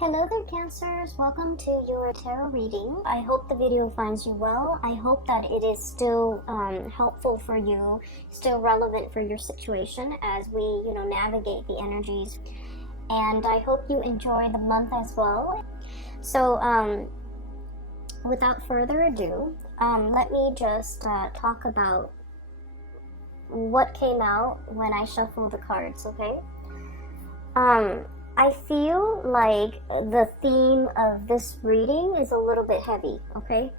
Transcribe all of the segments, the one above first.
Hello there, Cancers. Welcome to your tarot reading. I hope the video finds you well. I hope that it is still helpful for you, still relevant for your situation as we, navigate the energies. And I hope you enjoy the month as well. So, without further ado, let me just talk about what came out when I shuffled the cards, okay? I feel like the theme of this reading is a little bit heavy, okay?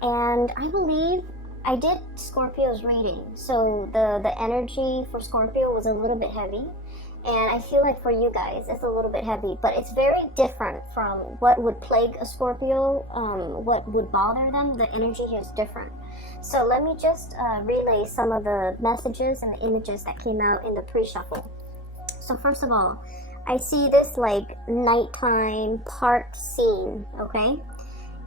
And I believe I did Scorpio's reading, so the energy for Scorpio was a little bit heavy. And I feel like for you guys, it's a little bit heavy, but it's very different from what would plague a Scorpio, what would bother them. The energy here is different. So let me just relay some of the messages and the images that came out in the pre-shuffle. So first of all, I see this like nighttime park scene, okay?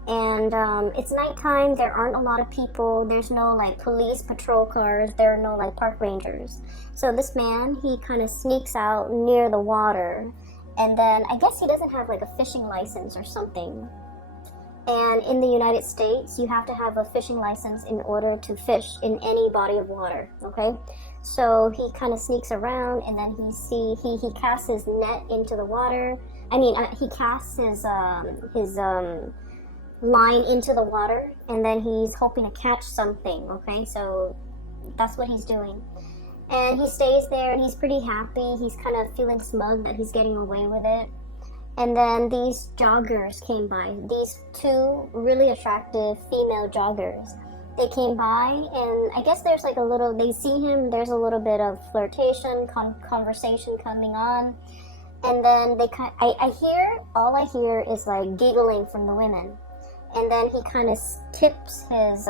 And it's nighttime, there aren't a lot of people, there's no like police patrol cars, there are no like park rangers. So this man, he kind of sneaks out near the water, and then I guess he doesn't have like a fishing license or something. And in the United States, you have to have a fishing license in order to fish in any body of water, okay? So he kind of sneaks around, and then he casts his net into the water. He casts his line into the water, and then he's hoping to catch something, okay? So that's what he's doing. And he stays there, and he's pretty happy. He's kind of feeling smug that he's getting away with it. And then these joggers came by. These two really attractive female joggers. They came by, and I guess there's like a little, they see him, there's a little bit of flirtation, conversation coming on. And then all I hear is like giggling from the women. And then he kind of tips his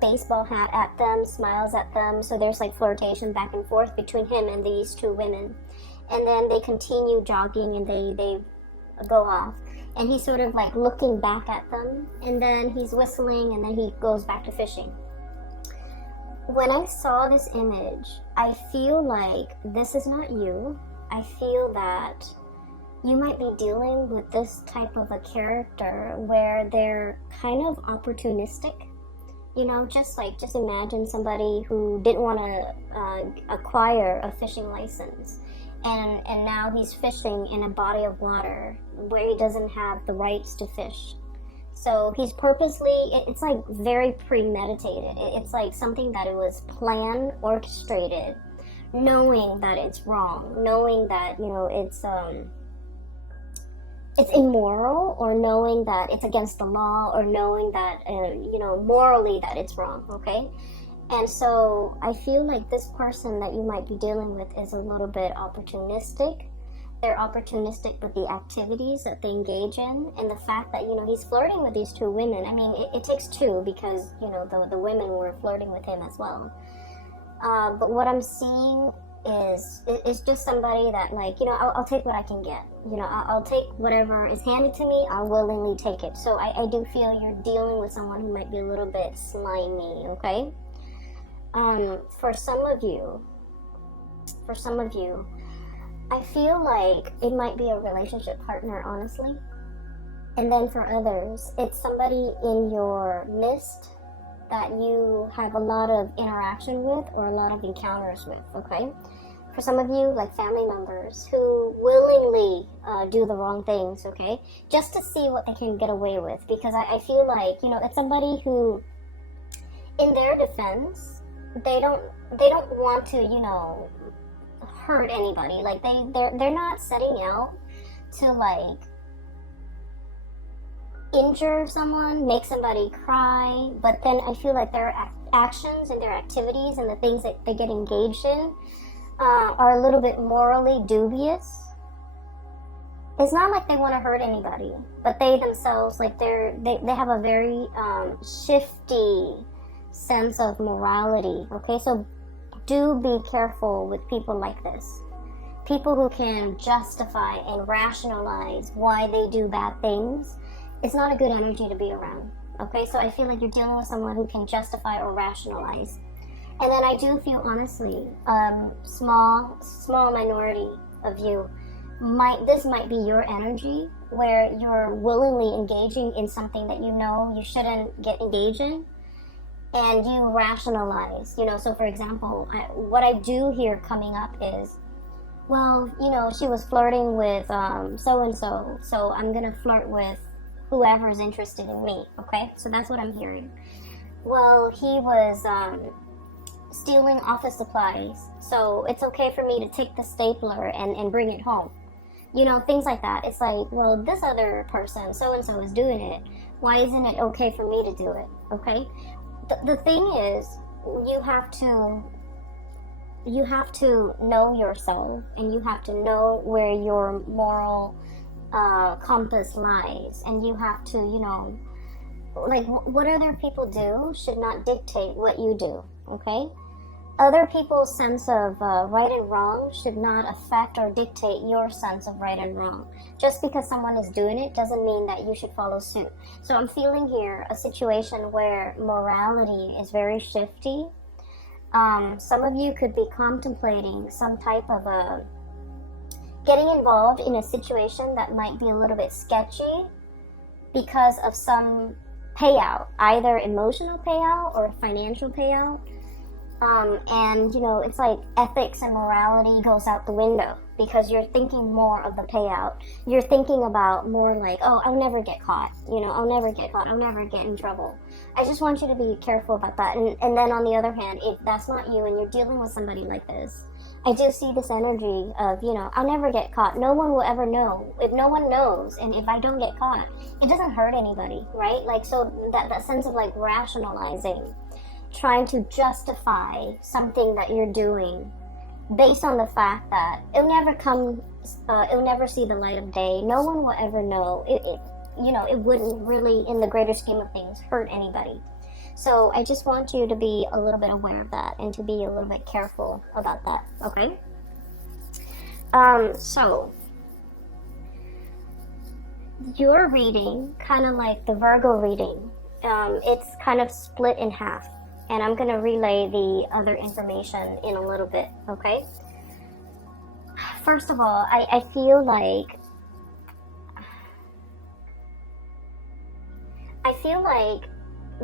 baseball hat at them, smiles at them. So there's like flirtation back and forth between him and these two women. And then they continue jogging, and they go off. And he's sort of like looking back at them, and then he's whistling, and then he goes back to fishing. When I saw this image, I feel like this is not you. I feel that you might be dealing with this type of a character where they're kind of opportunistic. Just imagine somebody who didn't want to acquire a fishing license. And now he's fishing in a body of water where he doesn't have the rights to fish. So he's purposely, it's like very premeditated. It's like something that it was planned, orchestrated, knowing that it's wrong, knowing that, it's immoral, or knowing that it's against the law, or knowing that, morally that it's wrong, okay? And so I feel like this person that you might be dealing with is a little bit opportunistic. They're opportunistic with the activities that they engage in, and the fact that, he's flirting with these two women. I mean, it takes two, because, the women were flirting with him as well. But what I'm seeing is just somebody that, like, I'll take what I can get. I'll take whatever is handed to me, I'll willingly take it. So I do feel you're dealing with someone who might be a little bit slimy, okay? For some of you, I feel like it might be a relationship partner, honestly. And then for others, it's somebody in your midst that you have a lot of interaction with, or a lot of encounters with, okay? For some of you, like family members who willingly do the wrong things, okay? Just to see what they can get away with. Because I feel like, it's somebody who, in their defense, they don't want to, hurt anybody. Like they're not setting out to like injure someone, make somebody cry. But then I feel like their actions and their activities and the things that they get engaged in are a little bit morally dubious. It's not like they want to hurt anybody, but they themselves, like they have a very shifty sense of morality, okay? So do be careful with people like this. People who can justify and rationalize why they do bad things. It's not a good energy to be around, okay? So I feel like you're dealing with someone who can justify or rationalize. And then I do feel, honestly, small minority of you this might be your energy where you're willingly engaging in something that you know you shouldn't get engaged in, and you rationalize, so for example, what I do here coming up is, well, she was flirting with so-and-so, so I'm gonna flirt with whoever's interested in me, okay? So that's what I'm hearing. Well, he was stealing office supplies, so it's okay for me to take the stapler and bring it home. Things like that. It's like, well, this other person, so-and-so, is doing it. Why isn't it okay for me to do it, okay? The thing is, you have to know yourself, and you have to know where your moral compass lies, and you have to, like, what other people do should not dictate what you do, okay? Other people's sense of right and wrong should not affect or dictate your sense of right and wrong. Just because someone is doing it doesn't mean that you should follow suit. So I'm feeling here a situation where morality is very shifty. Some of you could be contemplating some type of getting involved in a situation that might be a little bit sketchy because of some payout, either emotional payout or financial payout. And it's like ethics and morality goes out the window because you're thinking more of the payout. You're thinking about more like, oh, I'll never get caught. I'll never get caught. I'll never get in trouble. I just want you to be careful about that. And then on the other hand, if that's not you and you're dealing with somebody like this, I do see this energy of, I'll never get caught. No one will ever know. If no one knows, and if I don't get caught, it doesn't hurt anybody, right? Like, so that sense of like rationalizing, trying to justify something that you're doing based on the fact that it'll never see the light of day. No one will ever know. It wouldn't really, in the greater scheme of things, hurt anybody. So I just want you to be a little bit aware of that and to be a little bit careful about that, okay? So your reading, kind of like the Virgo reading, it's kind of split in half. And I'm going to relay the other information in a little bit, okay? First of all, I feel like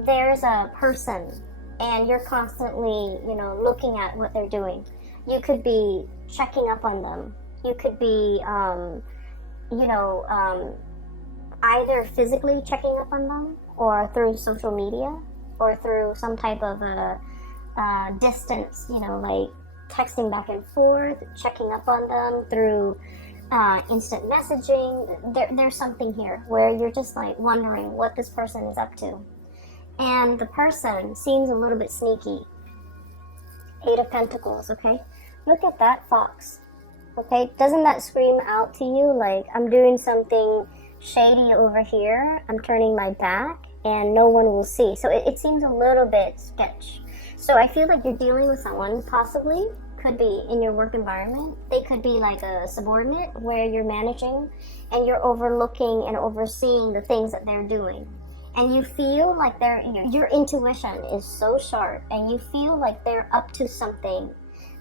there's a person and you're constantly, looking at what they're doing. You could be checking up on them. You could be, either physically checking up on them or through social media, or through some type of distance, like texting back and forth, checking up on them through instant messaging. There's something here where you're just like wondering what this person is up to. And the person seems a little bit sneaky. 8 of Pentacles, okay? Look at that fox, okay? Doesn't that scream out to you like, I'm doing something shady over here, I'm turning my back, and no one will see. So it seems a little bit sketch. So I feel like you're dealing with someone, possibly, could be in your work environment. They could be like a subordinate where you're managing and you're overlooking and overseeing the things that they're doing. And you feel like your intuition is so sharp, and you feel like they're up to something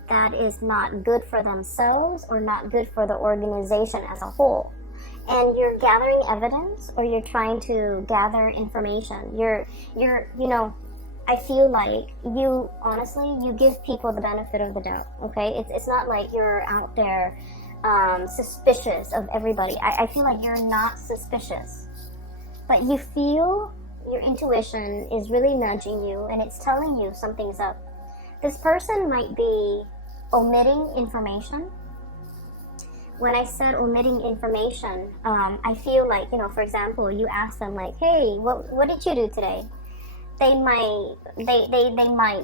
that is not good for themselves or not good for the organization as a whole. And you're gathering evidence, or you're trying to gather information. I feel like you, honestly, you give people the benefit of the doubt, okay? It's not like you're out there suspicious of everybody. I feel like you're not suspicious. But you feel your intuition is really nudging you, and it's telling you something's up. This person might be omitting information. When I said omitting information, I feel like, for example, you ask them like, hey, what did you do today? They might,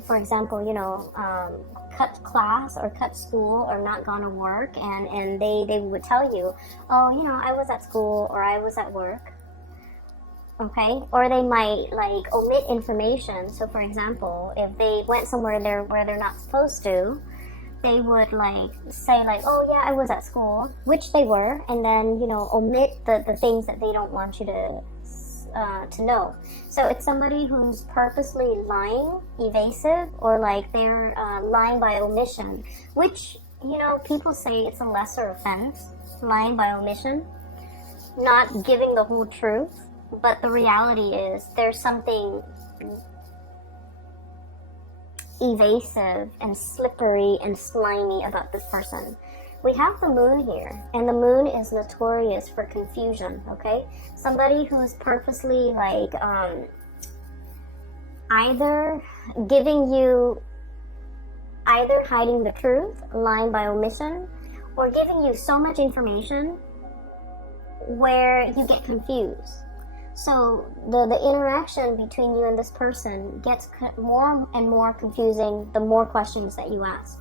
for example, cut class or cut school or not gone to work, and they would tell you, oh, I was at school or I was at work. Okay, or they might like omit information. So, for example, if they went somewhere where they're not supposed to, they would like say like, oh yeah, I was at school, which they were, and then omit the things that they don't want you to know. So it's somebody who's purposely lying, evasive, or like they're lying by omission, which people say it's a lesser offense. lying by omission, not giving the whole truth, but the reality is there's something evasive and slippery and slimy about this person. We have the moon here, and the moon is notorious for confusion, okay? Somebody who's purposely like either hiding the truth, lying by omission, or giving you so much information where you get confused. So the interaction between you and this person gets more and more confusing the more questions that you ask,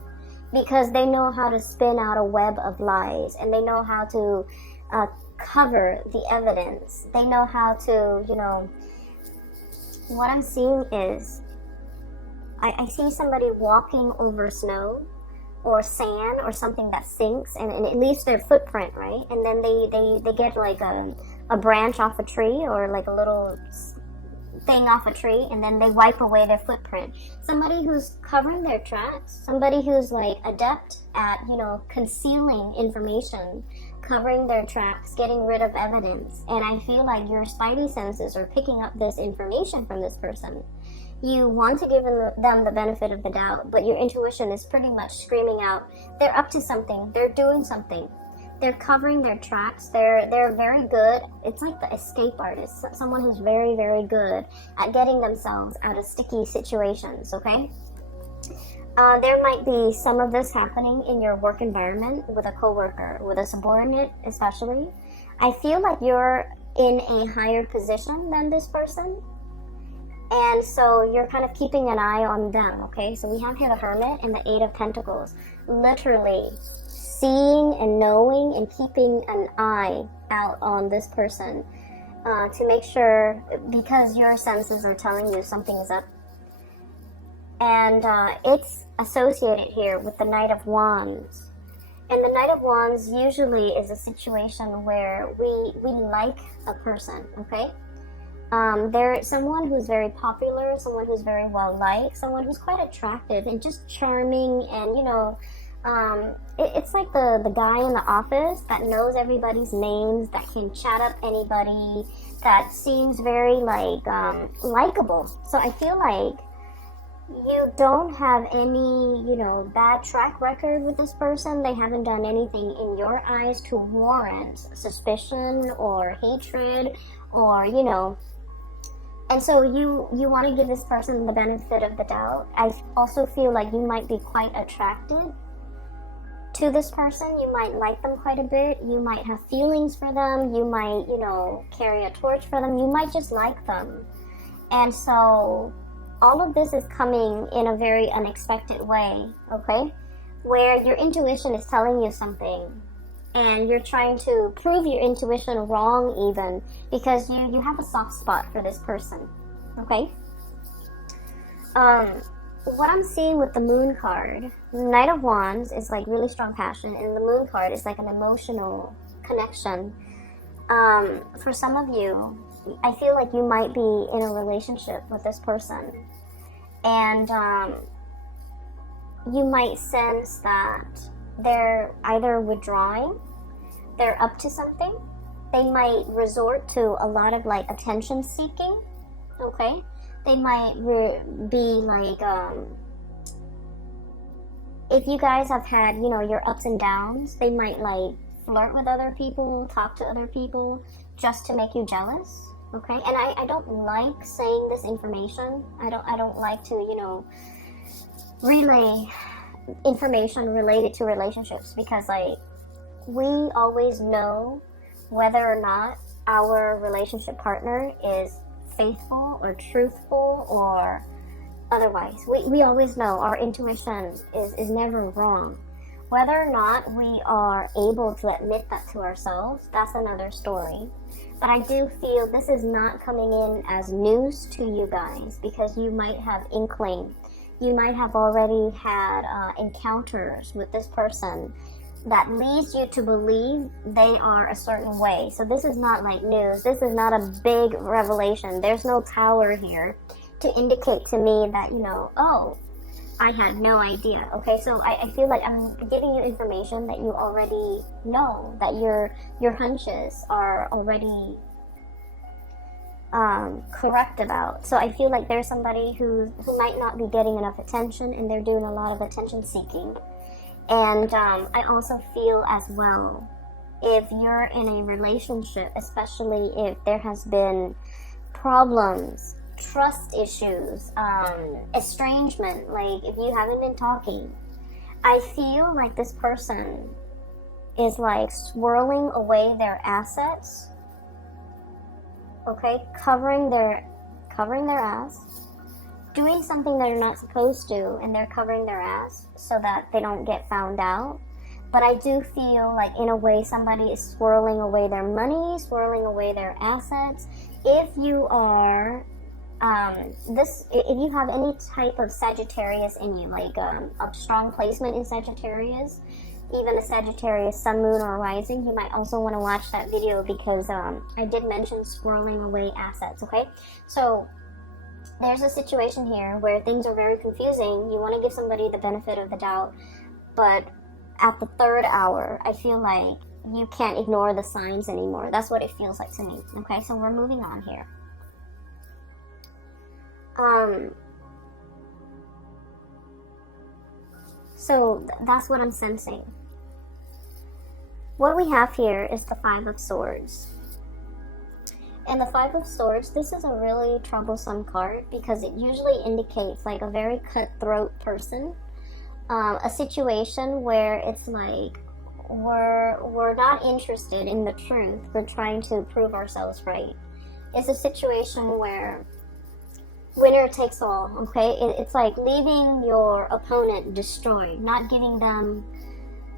because they know how to spin out a web of lies, and they know how to cover the evidence. They know how to, what I'm seeing is I see somebody walking over snow or sand or something that sinks, and it leaves their footprint, right? And then they get like a branch off a tree, or like a little thing off a tree, and then they wipe away their footprint. Somebody who's covering their tracks, somebody who's like adept at, concealing information, covering their tracks, getting rid of evidence. And I feel like your spidey senses are picking up this information from this person. You want to give them the benefit of the doubt, but your intuition is pretty much screaming out, they're up to something, they're doing something. They're covering their tracks. They're very good. It's like the escape artist, someone who's very, very good at getting themselves out of sticky situations, okay? There might be some of this happening in your work environment with a coworker, with a subordinate especially. I feel like you're in a higher position than this person, and so you're kind of keeping an eye on them, okay? So we have here the Hermit and the Eight of Pentacles. Literally seeing and knowing and keeping an eye out on this person to make sure, because your senses are telling you something is up. And it's associated here with the Knight of Wands. And the Knight of Wands usually is a situation where we like a person, okay? They're someone who's very popular, someone who's very well liked, someone who's quite attractive and just charming, and it's like the guy in the office that knows everybody's names, that can chat up anybody, that seems very like likable. So I feel like you don't have any, bad track record with this person. They haven't done anything in your eyes to warrant suspicion or hatred, or and so you want to give this person the benefit of the doubt. I also feel like you might be quite attracted to this person. You might like them quite a bit. You might have feelings for them. You might, carry a torch for them. You might just like them. And so all of this is coming in a very unexpected way, okay? Where your intuition is telling you something, and you're trying to prove your intuition wrong even, because you have a soft spot for this person, okay? What I'm seeing with the Moon card, the Knight of Wands is like really strong passion, and the Moon card is like an emotional connection. For some of you, I feel like you might be in a relationship with this person, and you might sense that they're either withdrawing, they're up to something, they might resort to a lot of like attention seeking, okay? They might be like, if you guys have had, your ups and downs, they might like flirt with other people, talk to other people, just to make you jealous, okay? And I don't like saying this information. I don't like to, relay information related to relationships, because like we always know whether or not our relationship partner is faithful or truthful or otherwise. We always know. Our intuition is never wrong. Whether or not we are able to admit that to ourselves, that's another story. But I do feel this is not coming in as news to you guys, because you might have inkling. You might have already had encounters with this person that leads you to believe they are a certain way. So this is not like news. This is not a big revelation. There's no tower here to indicate to me that, I had no idea. Okay, so I feel like I'm giving you information that you already know, that your hunches are already correct about. So I feel like there's somebody who might not be getting enough attention, and they're doing a lot of attention seeking. And I also feel as well, if you're in a relationship, especially if there has been problems, trust issues, estrangement, like if you haven't been talking, I feel like this person is like swirling away their assets, okay, covering their ass, doing something they're not supposed to, and they're covering their ass so that they don't get found out. But I do feel like in a way somebody is swirling away their money, swirling away their assets. If you are if you have any type of Sagittarius in you, like a strong placement in Sagittarius, even a Sagittarius sun, moon, or rising, you might also want to watch that video, because I did mention swirling away assets. Okay, so there's a situation here where things are very confusing. You want to give somebody the benefit of the doubt, but at the third hour, I feel like you can't ignore the signs anymore. That's what it feels like to me. Okay, so we're moving on here. So that's what I'm sensing. What we have here is the Five of Swords. And the Five of Swords, this is a really troublesome card, because it usually indicates like a very cutthroat person. A situation where it's like we're not interested in the truth. We're trying to prove ourselves right. It's a situation where winner takes all, okay? It's like leaving your opponent destroyed, not giving them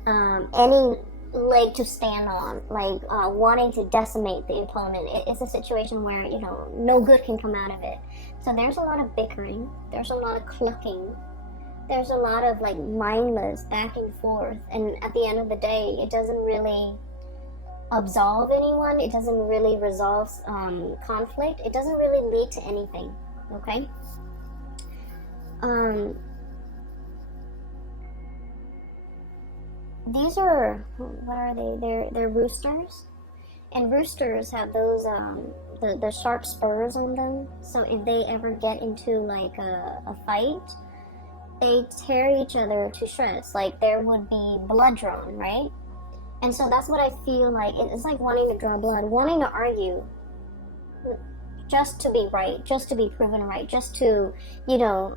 any leg to stand on, like wanting to decimate the opponent. It's a situation where, you know, no good can come out of it. So there's a lot of bickering, there's a lot of clucking, there's a lot of like mindless back and forth, and at the end of the day, it doesn't really absolve anyone, it doesn't really resolve conflict, it doesn't really lead to anything. Okay. These are, what are they? They're roosters, and roosters have those the sharp spurs on them. So if they ever get into like a fight, they tear each other to shreds. Like there would be blood drawn, right? And so that's what I feel like. It's like wanting to draw blood, wanting to argue, just to be right, just to be proven right, just to, you know,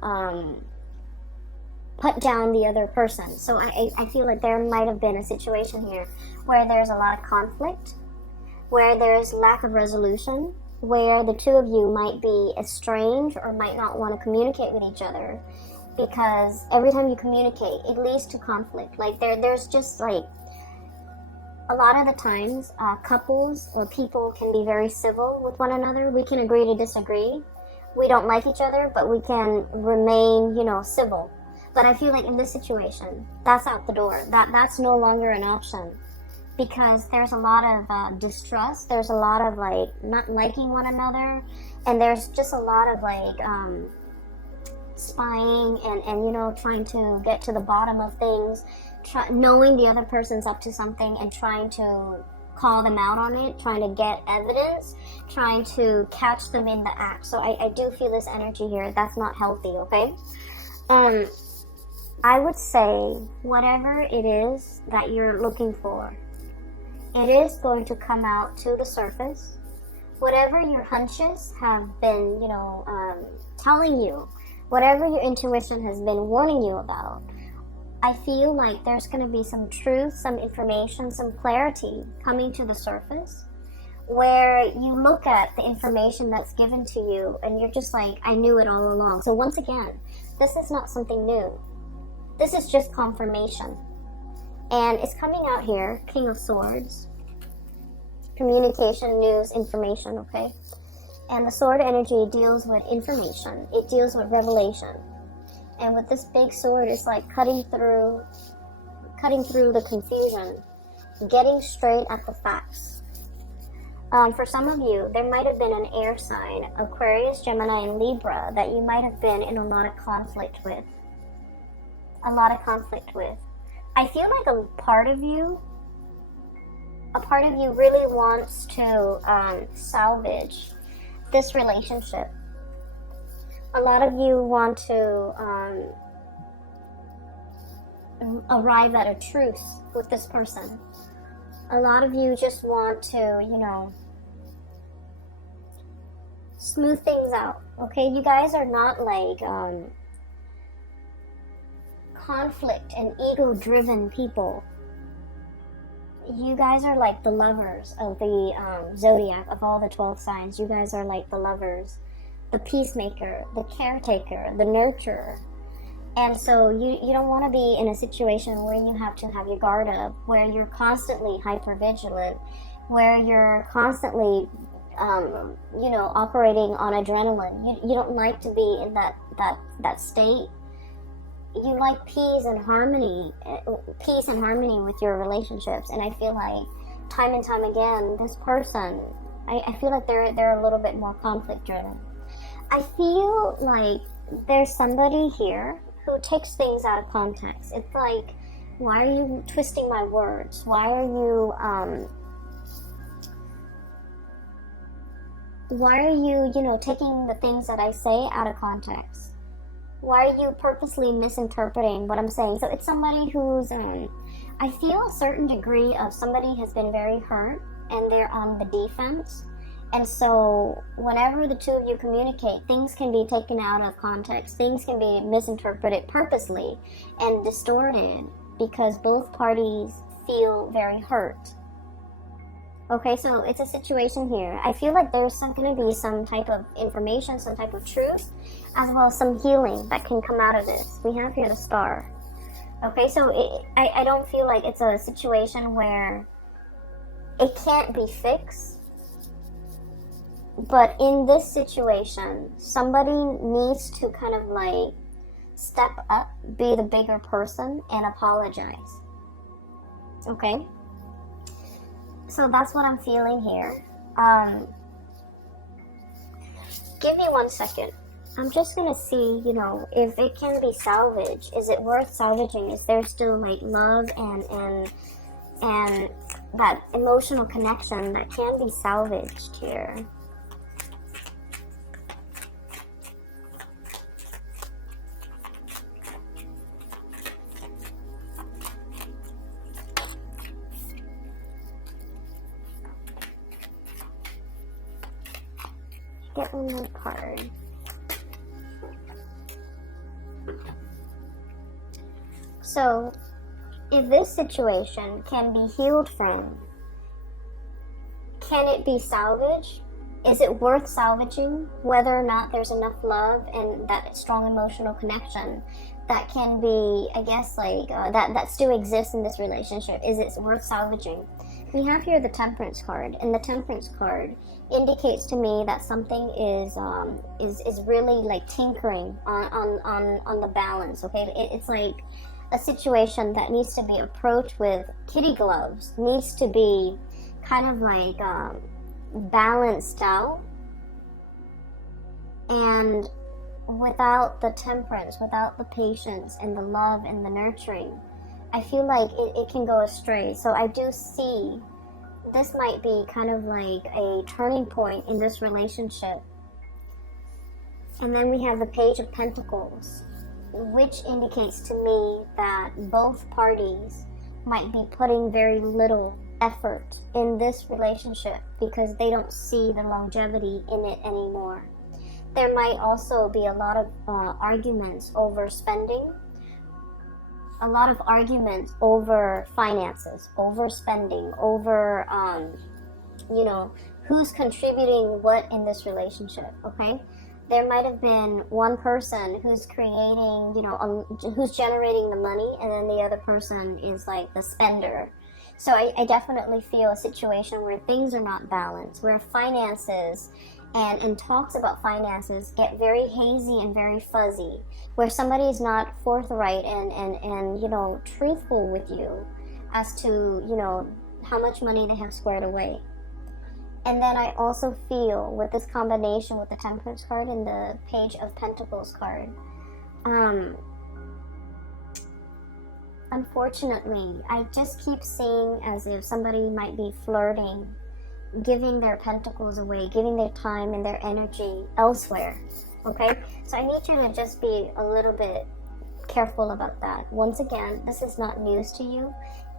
put down the other person. So I feel like there might have been a situation here where there's a lot of conflict, where there's lack of resolution, where the two of you might be estranged or might not want to communicate with each other, because every time you communicate, it leads to conflict. Like there's just like, a lot of the times, couples or people can be very civil with one another. We can agree to disagree. We don't like each other, but we can remain, you know, civil. But I feel like in this situation, that's out the door. That's no longer an option, because there's a lot of distrust. There's a lot of like not liking one another, and there's just a lot of like spying and you know, trying to get to the bottom of things. Knowing the other person's up to something and trying to call them out on it, trying to get evidence, trying to catch them in the act. So I do feel this energy here. That's not healthy, okay? I would say whatever it is that you're looking for, it is going to come out to the surface. Whatever your hunches have been, you know, telling you, whatever your intuition has been warning you about, I feel like there's going to be some truth, some information, some clarity coming to the surface, where you look at the information that's given to you and you're just like, I knew it all along. So once again, this is not something new. This is just confirmation. And it's coming out here, King of Swords, communication, news, information, okay? And the sword energy deals with information. It deals with revelation. And with this big sword, it's like cutting through the confusion, getting straight at the facts. For some of you, there might have been an air sign, Aquarius, Gemini, and Libra, that you might have been in a lot of conflict with. a lot of conflict with. I feel like a part of you really wants to salvage this relationship. A lot of you want to arrive at a truce with this person. A lot of you just want to, you know, smooth things out. Okay, you guys are not like conflict and ego-driven people. You guys are like the lovers of the zodiac, of all the 12 signs. You guys are like the lovers, the peacemaker, the caretaker, the nurturer. And so you don't want to be in a situation where you have to have your guard up, where you're constantly hypervigilant, where you're constantly, you know, operating on adrenaline. You don't like to be in that state. You like peace and harmony with your relationships. And I feel like time and time again, this person, I feel like they're a little bit more conflict driven. I feel like there's somebody here who takes things out of context. It's like, why are you twisting my words? Why are you, you know, taking the things that I say out of context? Why are you purposely misinterpreting what I'm saying? So it's somebody who's, I feel a certain degree of somebody has been very hurt and they're on the defense. And so whenever the two of you communicate, things can be taken out of context. Things can be misinterpreted purposely and distorted because both parties feel very hurt. Okay, so it's a situation here. I feel like there's going to be some type of information, some type of truth, as well as some healing that can come out of this. We have here the Star. Okay, so I don't feel like it's a situation where it can't be fixed. But in this situation, somebody needs to kind of like step up, be the bigger person, and apologize. Okay? So that's what I'm feeling here. Give me 1 second. I'm just gonna see, you know, if it can be salvaged. Is it worth salvaging? Is there still like love and that emotional connection that can be salvaged here? Get one more card. So, if this situation can be healed from, can it be salvaged? Is it worth salvaging? Whether or not there's enough love and that strong emotional connection that can be, I guess, like, that still exists in this relationship. Is it worth salvaging? We have here the Temperance card, and the Temperance card indicates to me that something is really like tinkering on the balance. Okay, it's like a situation that needs to be approached with kitty gloves, needs to be kind of like balanced out, and without the temperance, without the patience and the love and the nurturing, I feel like it can go astray. So I do see this might be kind of like a turning point in this relationship. And then we have the Page of Pentacles, which indicates to me that both parties might be putting very little effort in this relationship because they don't see the longevity in it anymore. There might also be a lot of arguments over spending, a lot of arguments over finances, over spending, over, you know, who's contributing what in this relationship, okay? There might have been one person who's creating, you know, who's generating the money, and then the other person is like the spender. So I definitely feel a situation where things are not balanced, where finances and talks about finances get very hazy and very fuzzy, where somebody is not forthright and you know, truthful with you as to, you know, how much money they have squared away. And then I also feel with this combination with the Temperance card and the Page of Pentacles card, Unfortunately, I just keep seeing as if somebody might be flirting, giving their pentacles away, giving their time and their energy elsewhere. Okay? So I need you to just be a little bit careful about that. Once again, this is not news to you.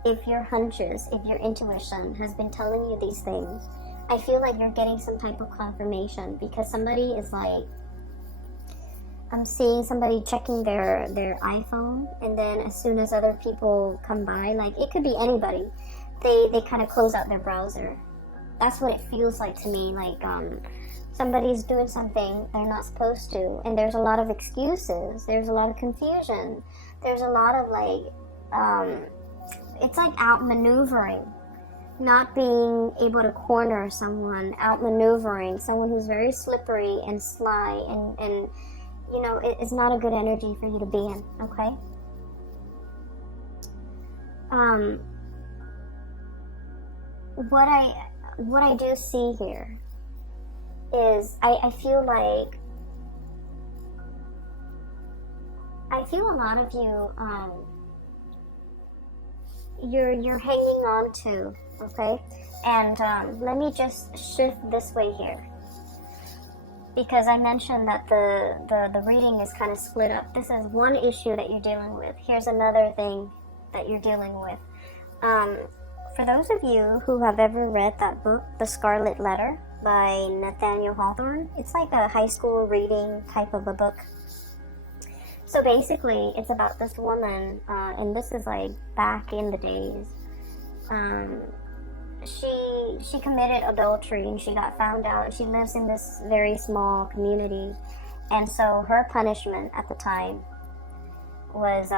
If your hunches, if your intuition has been telling you these things, I feel like you're getting some type of confirmation, because somebody is like, I'm seeing somebody checking their iPhone, and then as soon as other people come by, like it could be anybody, they kind of close out their browser. That's what it feels like to me. Like somebody's doing something they're not supposed to, and there's a lot of excuses. There's a lot of confusion. There's a lot of like it's like outmaneuvering, not being able to corner someone, outmaneuvering someone who's very slippery and sly, and you know, it's not a good energy for you to be in, okay? What I do see here is I feel like a lot of you you're hanging on to, okay? And let me just shift this way here, because I mentioned that the reading is kind of split up. This is one issue that you're dealing with. Here's another thing that you're dealing with. For those of you who have ever read that book, The Scarlet Letter by Nathaniel Hawthorne, it's like a high school reading type of a book. So basically, it's about this woman, and this is like back in the days. She committed adultery, and she got found out. She lives in this very small community, and so her punishment at the time was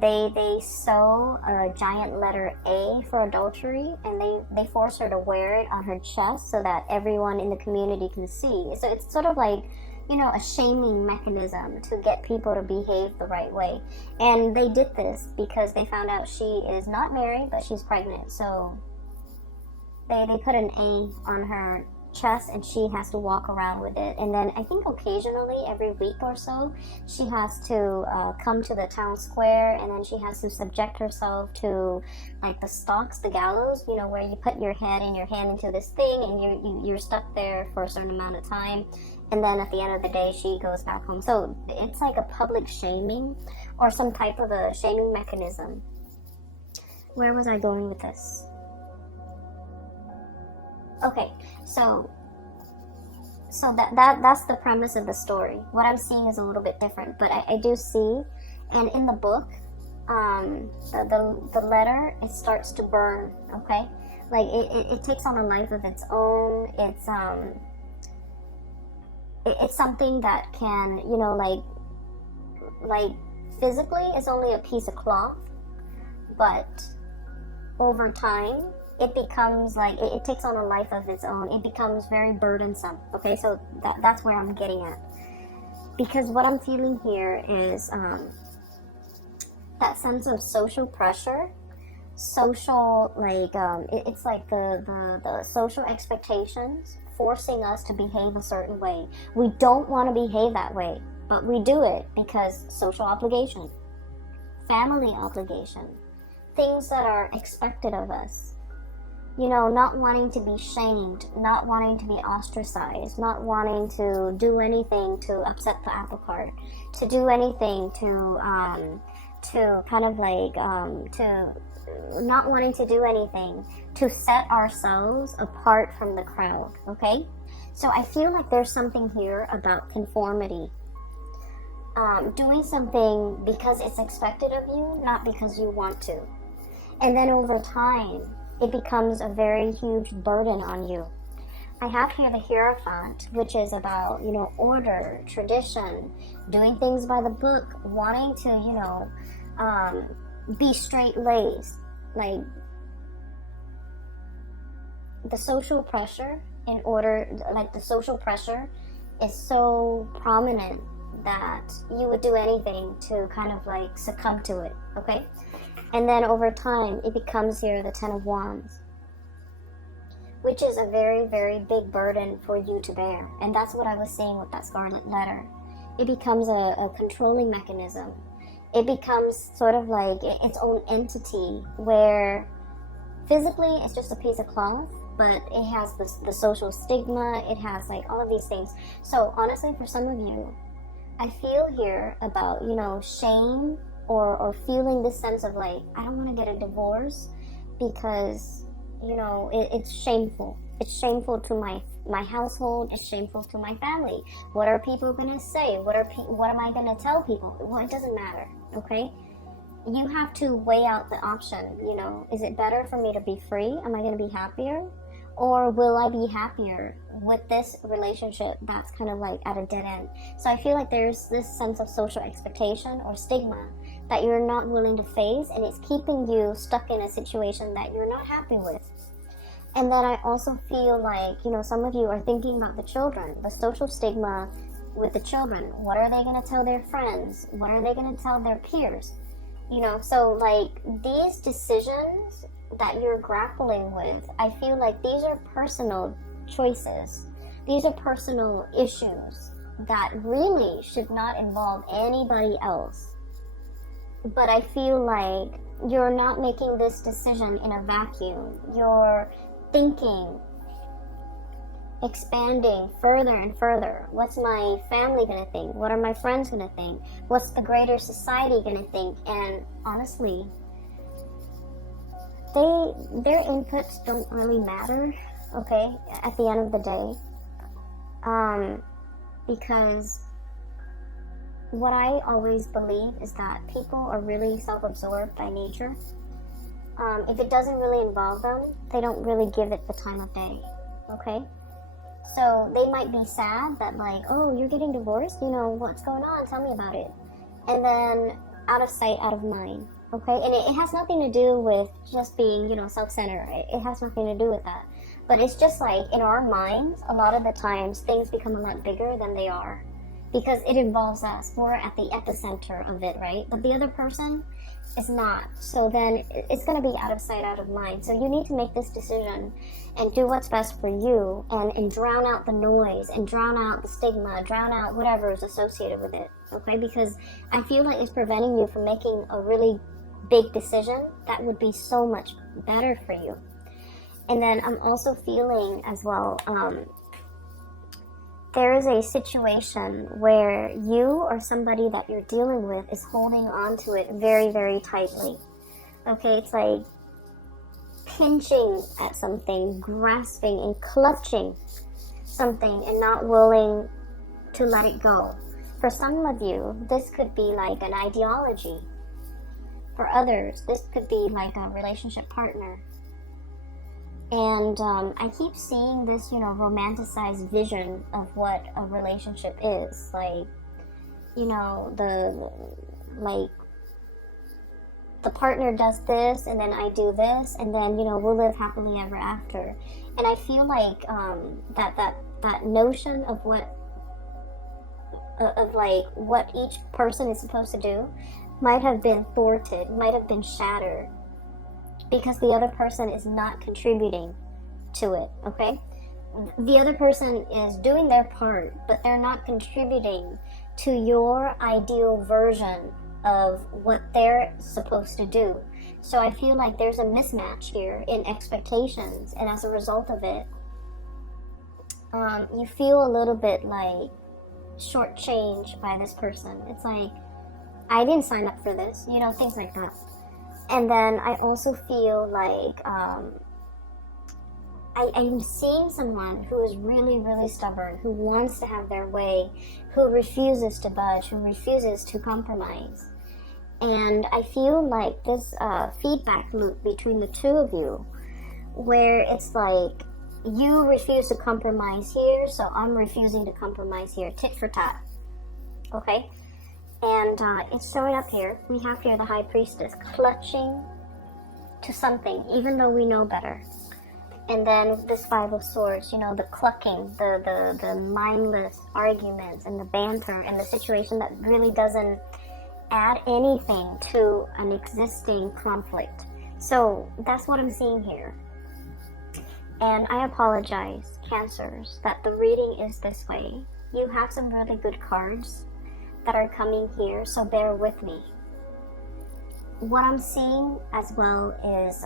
they sew a giant letter A for adultery, and they force her to wear it on her chest so that everyone in the community can see. So it's sort of like, you know, a shaming mechanism to get people to behave the right way. And they did this because they found out she is not married, but she's pregnant. So they put an A on her chest, and she has to walk around with it. And then I think occasionally, every week or so, she has to come to the town square, and then she has to subject herself to like the stocks, the gallows, you know, where you put your head and your hand into this thing, and you're stuck there for a certain amount of time. And then at the end of the day, she goes back home. So it's like a public shaming, or some type of a shaming mechanism. Where was I going with this? Okay, so that's the premise of the story. What I'm seeing is a little bit different, but I do see, and in the book, the letter, it starts to burn. Okay, like it takes on a life of its own. It's something that can, you know, like physically it's only a piece of cloth, but over time it becomes like it takes on a life of its own. It becomes very burdensome. Okay, so that's where I'm getting at, because what I'm feeling here is that sense of social pressure, social it's like the social expectations forcing us to behave a certain way. We don't want to behave that way, but we do it because social obligation, family obligation, things that are expected of us. You know, not wanting to be shamed, not wanting to be ostracized, not wanting to do anything to upset the apple cart, to do anything to kind of like, to not wanting to do anything to set ourselves apart from the crowd, okay? So I feel like there's something here about conformity. Doing something because it's expected of you, not because you want to. And then over time, it becomes a very huge burden on you. I have here the Hierophant, which is about, you know, order, tradition, doing things by the book, wanting to, you know, be straight-laced. Like, the social pressure the social pressure is so prominent that you would do anything to kind of like succumb to it, okay? And then over time, it becomes here the Ten of Wands, which is a very, very big burden for you to bear. And that's what I was saying with that Scarlet Letter. It becomes a controlling mechanism. it becomes sort of like its own entity, where physically it's just a piece of cloth, but it has the social stigma, it has like all of these things. So honestly, for some of you, I feel here about, you know, shame or feeling this sense of like, I don't want to get a divorce because, you know, it's shameful. It's shameful to my household. It's shameful to my family. What are people going to say? What am I going to tell people? Well, it doesn't matter, okay? You have to weigh out the option, you know, is it better for me to be free? Am I going to be happier? Or will I be happier with this relationship that's kind of like at a dead end? So I feel like there's this sense of social expectation or stigma that you're not willing to face, and it's keeping you stuck in a situation that you're not happy with. And then I also feel like, you know, some of you are thinking about the children, the social stigma with the children. What are they going to tell their friends? What are they going to tell their peers? You know, so like these decisions that you're grappling with, I feel like these are personal choices. These are personal issues that really should not involve anybody else. But I feel like you're not making this decision in a vacuum. You're thinking, expanding further and further. What's my family going to think? What are my friends going to think? What's the greater society going to think? And honestly, their inputs don't really matter, okay, at the end of the day. Because what I always believe is that people are really self-absorbed by nature. If it doesn't really involve them, they don't really give it the time of day, okay? So they might be sad that like, oh, you're getting divorced? You know, what's going on? Tell me about it. And then out of sight, out of mind, okay? And it has nothing to do with just being, you know, self-centered. It has nothing to do with that. But it's just like in our minds, a lot of the times things become a lot bigger than they are because it involves us. We're at the epicenter of it, right? But the other person is not. So then it's going to be out of sight, out of mind. So you need to make this decision and do what's best for you and drown out the noise and drown out the stigma, drown out whatever is associated with it, okay? Because I feel like it's preventing you from making a really big decision that would be so much better for you. And then I'm also feeling as well, there is a situation where you or somebody that you're dealing with is holding on to it very, very tightly. Okay, it's like pinching at something, grasping and clutching something and not willing to let it go. For some of you, this could be like an ideology. For others, this could be like a relationship partner. And I keep seeing this, you know, romanticized vision of what a relationship is. Like, you know, the partner does this, and then I do this, and then, you know, we'll live happily ever after. And I feel like that notion of what each person is supposed to do might have been thwarted, might have been shattered, because the other person is not contributing to it, okay? The other person is doing their part, but they're not contributing to your ideal version of what they're supposed to do. So I feel like there's a mismatch here in expectations, and as a result of it, you feel a little bit like shortchanged by this person. It's like, I didn't sign up for this, you know, things like that. And then I also feel like I'm seeing someone who is really, really stubborn, who wants to have their way, who refuses to budge, who refuses to compromise. And I feel like this feedback loop between the two of you, where it's like, you refuse to compromise here, so I'm refusing to compromise here, tit for tat, okay? And it's showing up here. We have here the High Priestess clutching to something, even though we know better. And then this Five of Swords, you know, the clucking, the mindless arguments and the banter and the situation that really doesn't add anything to an existing conflict. So that's what I'm seeing here. And I apologize, Cancers, that the reading is this way. You have some really good cards that are coming here, so bear with me, what I'm seeing as well is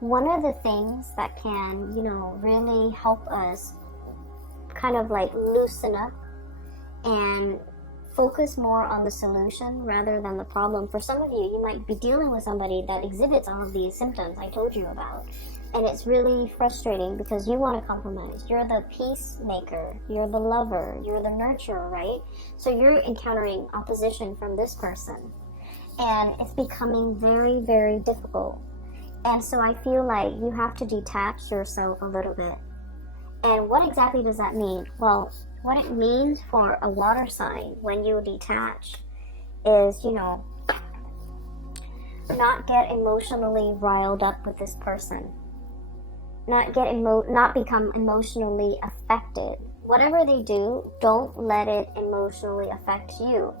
one of the things that can, really help us kind of like loosen up and focus more on the solution rather than the problem. For some of you, you might be dealing with somebody that exhibits all of these symptoms I told you about. And it's really frustrating because you want to compromise. You're the peacemaker, you're the lover, you're the nurturer, right? So you're encountering opposition from this person. And it's becoming very, very difficult. And so I feel like you have to detach yourself a little bit. And what exactly does that mean? Well, what it means for a water sign when you detach is, not get emotionally riled up with this person. Not become emotionally affected. Whatever they do, don't let it emotionally affect you.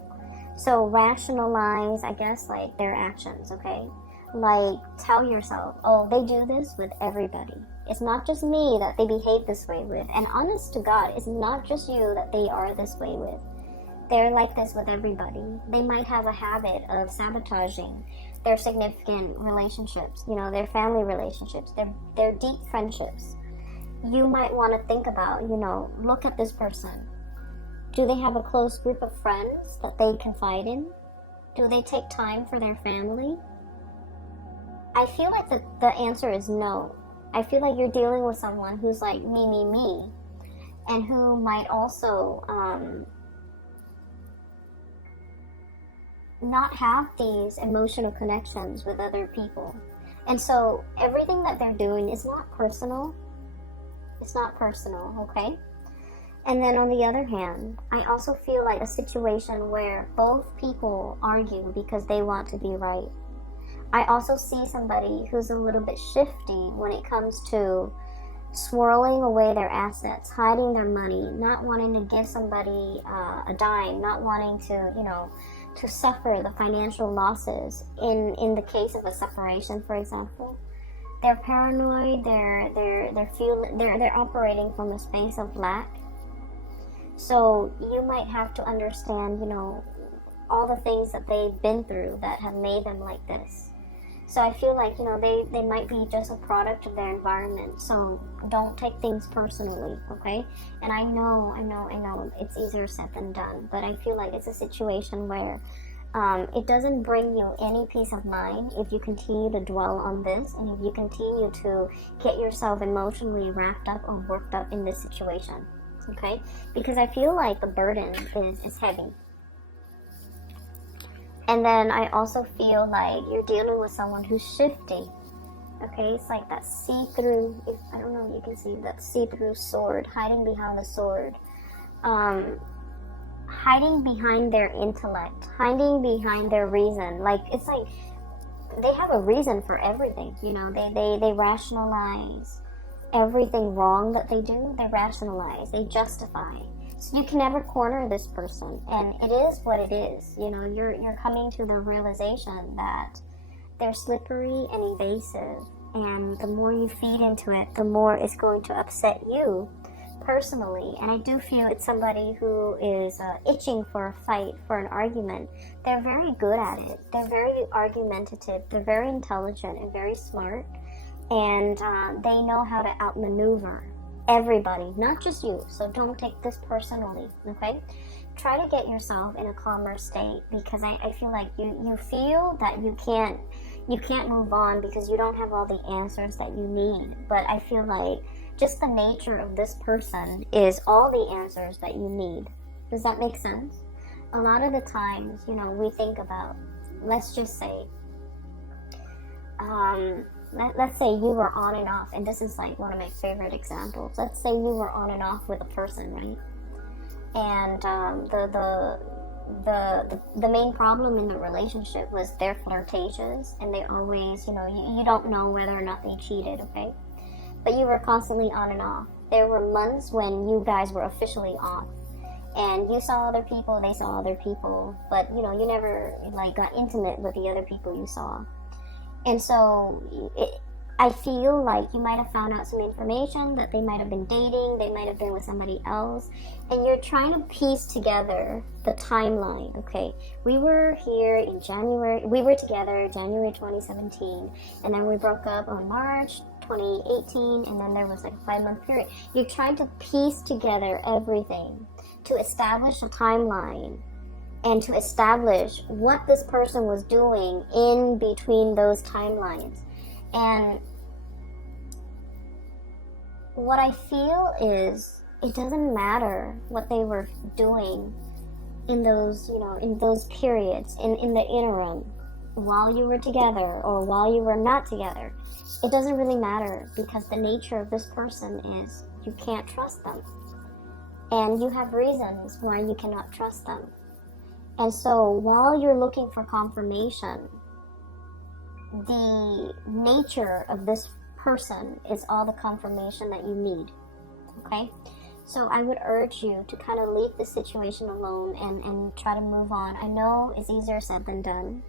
So rationalize, I guess, like their actions, okay? Like, tell yourself, oh, they do this with everybody. It's not just me that they behave this way with. And honest to God, it's not just you that they are this way with. They're like this with everybody. They might have a habit of sabotaging their significant relationships, their family relationships, their deep friendships. You might want to think about, look at this person. Do they have a close group of friends that they confide in? Do they take time for their family? I feel like the answer is no. I feel like you're dealing with someone who's like me, and who might also not have these emotional connections with other people. And so everything that they're doing is not personal. It's not personal, okay? And then on the other hand, I also feel like a situation where both people argue because they want to be right. I also see somebody who's a little bit shifty when it comes to swirling away their assets, hiding their money, not wanting to give somebody a dime, not wanting to, to suffer the financial losses in the case of a separation, for example. They're paranoid. They're operating from a space of lack. So you might have to understand, all the things that they've been through that have made them like this. So I feel like, they might be just a product of their environment. So don't take things personally, okay? And I know it's easier said than done, but I feel like it's a situation where it doesn't bring you any peace of mind if you continue to dwell on this, and if you continue to get yourself emotionally wrapped up or worked up in this situation, okay? Because I feel like the burden is heavy. And then I also feel like you're dealing with someone who's shifty. Okay, it's like that see-through, I don't know if you can see that see-through sword, hiding behind the sword. Hiding behind their intellect, hiding behind their reason. Like, it's like they have a reason for everything, they rationalize everything wrong that they do. They rationalize, they justify. So you can never corner this person, and it is what it is. You're coming to the realization that they're slippery and evasive, and the more you feed into it, the more it's going to upset you personally. And I do feel it's somebody who is itching for a fight, for an argument. They're very good at it. They're very argumentative. They're very intelligent and very smart, and they know how to outmaneuver everybody, not just you. So don't take this personally, okay? Try to get yourself in a calmer state, because I feel like you feel that you can't move on because you don't have all the answers that you need. But I feel like just the nature of this person is all the answers that you need. Does that make sense? A lot of the times, we think about, let's just say, let's say you were on and off, and this is like one of my favorite examples. Let's say you were on and off with a person, right? And the main problem in the relationship was they're flirtatious, and they always, you don't know whether or not they cheated, okay? But you were constantly on and off. There were months when you guys were officially off, and you saw other people, they saw other people, but you never got intimate with the other people you saw. And so I feel like you might have found out some information that they might have been dating, they might have been with somebody else, and you're trying to piece together the timeline, okay? We were here in January, we were together January 2017, and then we broke up on March 2018, and then there was like a 5-month period. You're trying to piece together everything to establish a timeline and to establish what this person was doing in between those timelines. And what I feel is it doesn't matter what they were doing in those, in those periods, in the interim, while you were together or while you were not together. It doesn't really matter, because the nature of this person is you can't trust them. And you have reasons why you cannot trust them. And so while you're looking for confirmation, the nature of this person is all the confirmation that you need, okay? So I would urge you to kind of leave the situation alone and try to move on. I know it's easier said than done,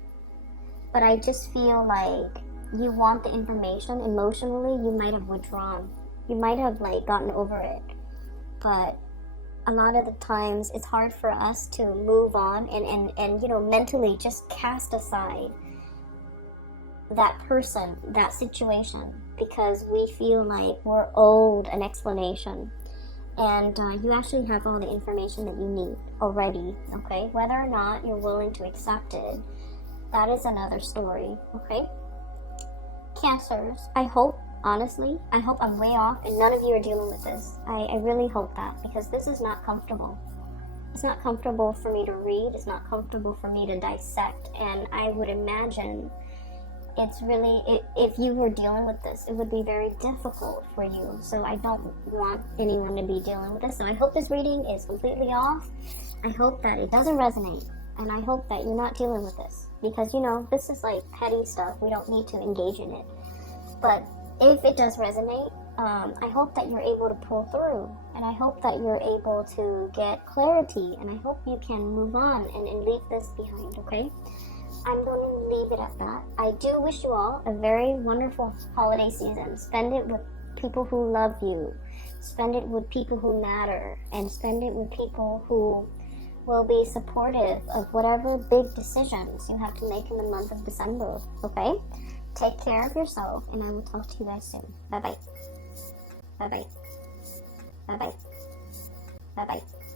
but I just feel like you want the information. Emotionally, you might have withdrawn. You might have like gotten over it, but a lot of the times it's hard for us to move on and mentally just cast aside that person, that situation, because we feel like we're owed an explanation. And you actually have all the information that you need already, okay? Whether or not you're willing to accept it, that is another story, okay? Cancers, I hope, honestly, I hope I'm way off and none of you are dealing with this. I really hope that, because this is not comfortable. It's not comfortable for me to read. It's not comfortable for me to dissect. And I would imagine it's really, if you were dealing with this, it would be very difficult for you. So I don't want anyone to be dealing with this. So I hope this reading is completely off. I hope that it doesn't resonate. And I hope that you're not dealing with this. Because, this is like petty stuff. We don't need to engage in it. But if it does resonate, I hope that you're able to pull through. And I hope that you're able to get clarity. And I hope you can move on and leave this behind, okay? I'm going to leave it at that. I do wish you all a very wonderful holiday season. Spend it with people who love you. Spend it with people who matter. And spend it with people who will be supportive of whatever big decisions you have to make in the month of December, okay? Take care of yourself, and I will talk to you guys soon. Bye-bye. Bye-bye. Bye-bye. Bye-bye.